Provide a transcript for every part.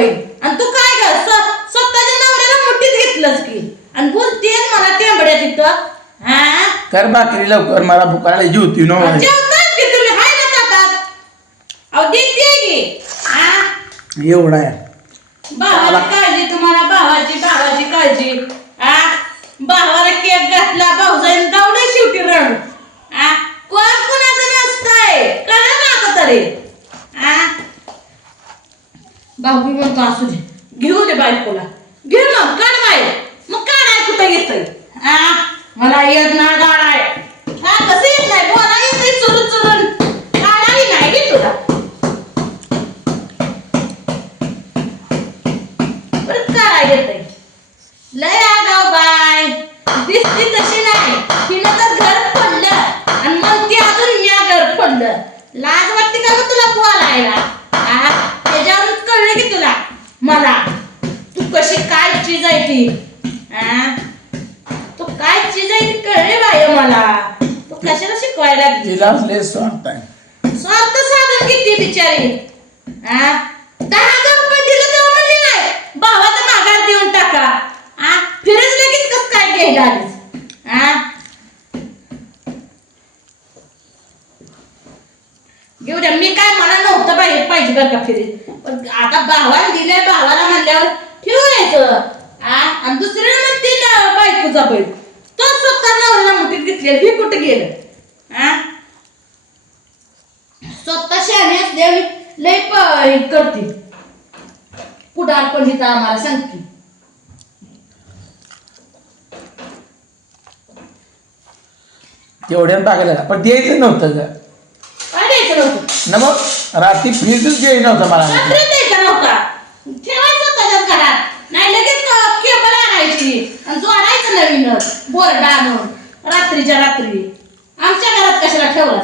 बैल आणि तू काय ग स्व- स्वतःच्या नवऱ्याला मुठीत घेतलंस की. आणि बोलतेस मला टेंबड्या तिथं. हा? कर भाकरी लवकर मला भुकायला जेवती नो जेवताच की तुम्ही हाय ना ताटात अहो देते की. हा? एवढा आहे. भावाची काळजी तुम्हाला भावाची भावाची काळजी आ भावाला केक घातला भाऊजाईने दावडे शेवटी रडू आ कोण कोणाचं नसतंय कळलं ना आता तरी आ भाऊ बी म्हणतो असू दे घेऊ दे बायकोला घे मग काढ बाय मग काढाय कुठं येतंय आ मला येत ना काढाय हा कसं येत नाही बोला येतंय चुरून चुरून काढावी नाही की तुला परत काय येतंय लय आगाव बाय दिसती तशी नाही तिनं तर घर फोडलं आणि मग ती अजून या घर फोडलं लाज वाटते का मग तुला बोलायला आ, त्याच्यावरून कळलं की तुला मला तू कशी काय चीज आहे ती आ? तू काय चीज आहे ती कळले बाय मला तू कशाला असले स्वार्थ आहे. स्वार्थ साधन किती बिचारी? आ? दहा हजार रुपये तेव्हा म्हणली नाही भावाचा माघार देऊन टाका. आ? फिरच लगेच कस काय घ्यायला आलीस? आ? घेऊ द्या मी काय मला नव्हतं पाहिजे पाहिजे बरं का फिरीत. पण आता भावाला दिलंय भावाला म्हणल्यावर ठेवायचं आ? आणि दुसरी म्हणते ना बायकोचा बैल. तो स्वतः नवऱ्याला मुठीत घेतलेलं हे कुठं गेलं? आ? स्वतः शहाणे असल्याने लय प करते पुढार पण इथं आम्हाला सांगते तेवढ्यानं टाकायला पण द्यायचं नव्हतं ग. काय द्यायचं नव्हतं? ना मग रात्री फ्रीजच घ्यायचं नव्हतं मला. रात्री द्यायचा नव्हता. ठेवायचं त्याच्याच घरात. नाही लगेच केबल आणायची. आणि जोडायचं नवीनच. बोर्ड आणून. रात्रीच्या रात्री आमच्या घरात कशाला ठेवला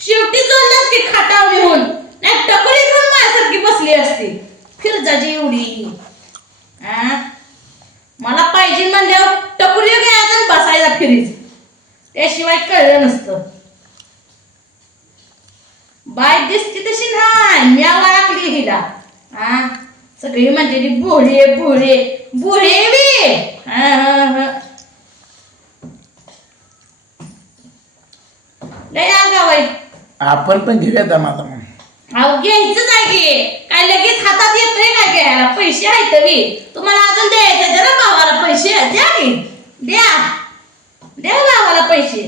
शेवटी जोडलं ती खाटावर येऊन नाही टकोरी घेऊन माझ्यासारखी बसली असती फिरजाची एवढी आ? मला पाहिजे म्हणल्यावर टकुरी घ्यायचं बसायला फिरीज त्याशिवाय कळलं नसतं. बाय दिसती तशी नाही. म्या वाळकली हिला. आ? सगळी म्हणते ती भोळे भोळे भोळे बी. हा, हा, हा. लय आहे आपण पण घेऊयात माझा मग अहो घ्यायचंच आहे काय लगेच हातात येत नाही काय घ्यायला? पैसे आहेत तरी. तुम्हाला अजून द्यायचे द्या ना भावाला पैसे? द्या की. द्या. द्या भावाला पैसे.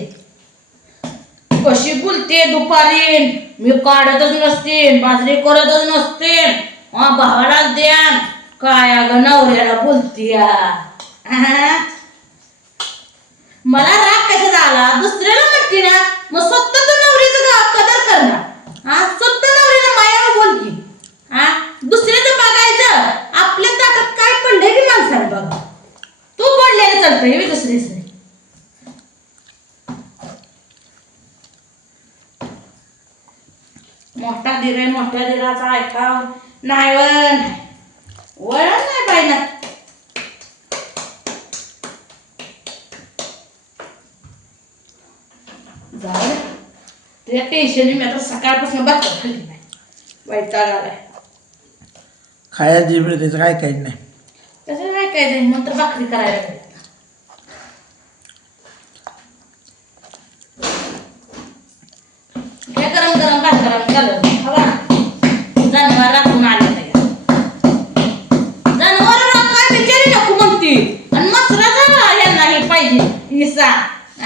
कशी बोलते दुपारी? मी काढतच नसते बाजरी करतच नसते. हा भावालाच द्या. काय अगं नवऱ्याला बोलते मला राग कसा झाला? दुसऱ्याला म्हणते ना मग स्वतःच तर कदर करणार हा स्वतः नवरीला मायावर बोल की हा दुसऱ्याचं बघायचं आपल्या ताटात काय पडलंय की माणसाने बघा तू पडलेलं चालतंय हे दुसरीच नाही मोठा धीर आहे मोठ्या धीराचा ऐका नाही वळण. वळण नाही पाहिजे जाऊ. तुझ्या टेन्शन मी आता सकाळपासून बघतो खाली नाही. चाल आलाय. खायला जे मिळतं त्याचं काय काही नाही. तसं काय काय जाईल नंतर भाकरी करायला लागेल. घ्या गरम गरम भात गरम झालं.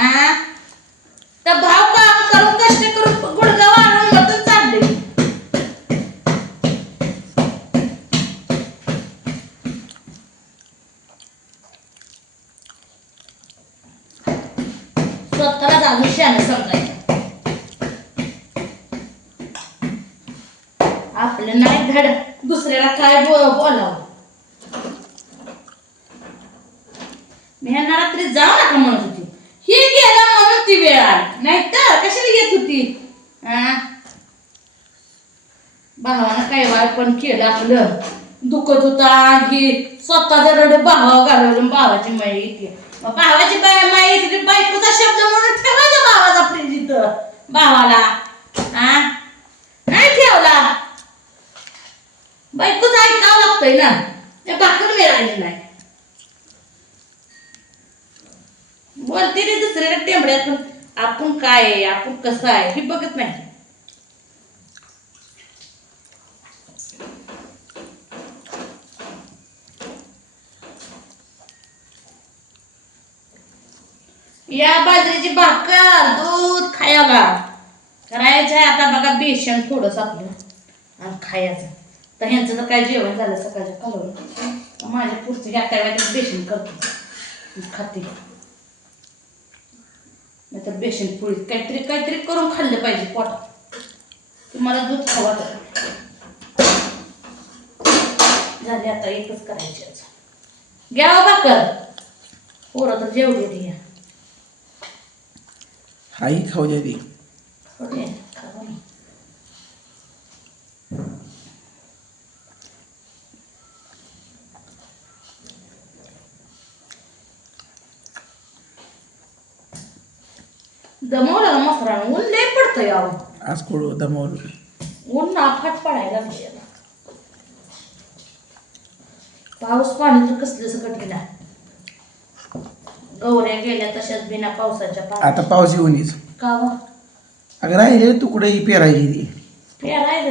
तर भाव काम करून कष्ट करून गुडगाव वाढवून मग चालले. स्वतःला जाणून शहाणं समजायचं आपलं नाही धड दुसऱ्याला काय बो बोलावं? मी ह्यांना रात्री जाऊ नका म्हणत गेला म्हणून वेळ. आली नाही तर कशाला येत होती? भावानं काय वाय पण केलं आपलं. दुखत होता हे स्वतः रड भावा घालवलं भावाची माई मग भावाची बाय माई येते बायकोचा शब्द म्हणून ठेवायचा भावाचा फ्रीज इथं. भावाला. हा नाही ठेवला. लागतंय ना. ते भाकर मिळाली नाही. बोलते रे दुसऱ्याला टेंबड्यात पण आपण काय आहे आपण कसं आहे हे बघत नाही. या बाजरीची भाकर दूध खायला. करायचं आहे आता बघा बेसन थोडस आपलं. आणि खायचं. तर ह्यांचं जर काय जेवण झालं सकाळच्या कलर माझ्या पुढचं ह्या काय बेसन करतो. खाते. नाहीतर बेसन पोळी काहीतरी काहीतरी करून खाल्लं पाहिजे पोटात. की मला दूध खावा तर. झाले आता एकच करायची आज घ्या हो भाकर. पोरं तर जेवढे हाही खाऊ द्या ती थोडे खावा ना. दमवला ना मसरा ऊन लय पडतं यावं आज कोड दमवलं ऊन नाफाट पडायला लागले आता. पाऊस पाणी तर कसलं आहे गौऱ्या गेल्या तशाच बिना पावसाच्या पाण्यात. आता पाऊस येऊन येईल. का? अगं राहिले तुकडे ही पेरायची ती? पेराय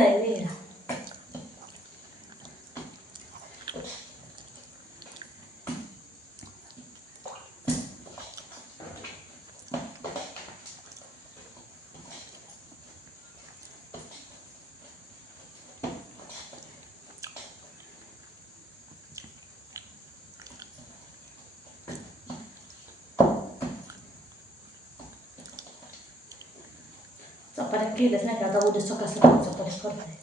चपात्या केल्याच नाही का? आता उद्या सकाळ सकाळ चपात्या करते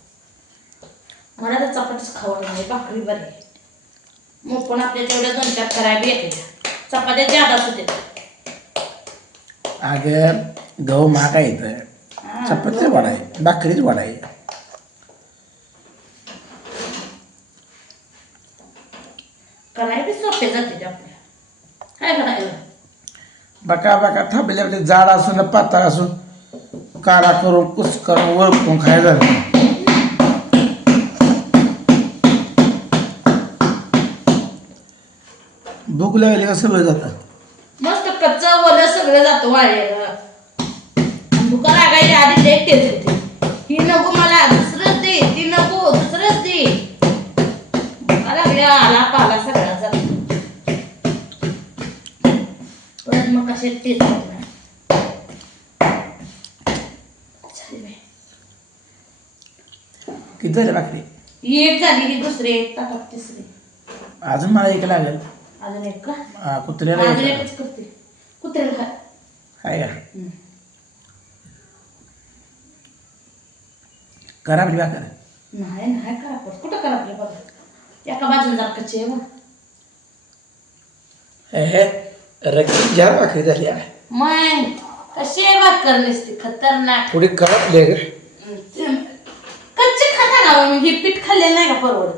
मला तर चपातीच खावं नाही भाकरी बरी मग पण आपल्या तेवढ्या दोन चार करायला येते चपात्या जादाच होते. अगं गहू महाग आहे इथं. चपातीच आहे. भाकरीच आहे. करायला बी सोपे जाते ते आपल्या. काय करायला बका बका थांबले. जाड असून पातळ असून. काळा करून कुस करून वळपून खायला भूक लागली का सगळं जातात मस्त कच्च ओलं सगळं जातं वाळलेलं भुका लागायच्या आधी लेट टेस्ट होते ही नको मला दुसरंच दे ती नको दुसरंच दे. भुका लागल्या आला पाला सगळा जातो. परत मग कसे तेच होत नाही झाली बाई. किती झाले भाकरी? ही एक झाली ही दुसरी एक ताटात तिसरी. अजून मला एक लागेल. अजून एक का? कुत्र्याला अजून एक एकच करते. कुत्र्याला खा. आहे का? हम्म. करा आपली भाकर. नाही नाही करा पण कुठं करा आपल्या बघा एका बाजून जर कच्चे आहे बा. हे हे चार भाकरी झाली आहे मग कशी आहे भाकर नसते? खतरनाक. थोडी ग. कच्चे खाता का मग हे पीठ खाल्लेलं नाही का परवड?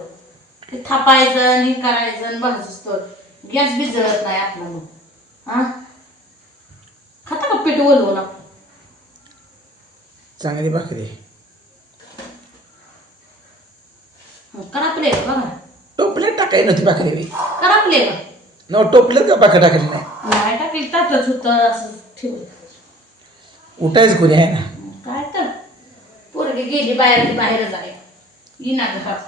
ते थापायचं आणि हे करायचं आणि भाजतो गॅस बी जळत नाही आपला मग. हा? खाता का पीठ ओलवून आपलं चांगली भाकरी आहे. करा बघा. टोपल्यात टाकाय नव्हती भाकरी बी. करा न का भाकर टाकली नाही? नाही टाकली ताटच होतं असं ठेवलं उठायचं कोणी आहे ना? काय तर. पोरगी गेली बाहेर ती बाहेर जाय येईना घरात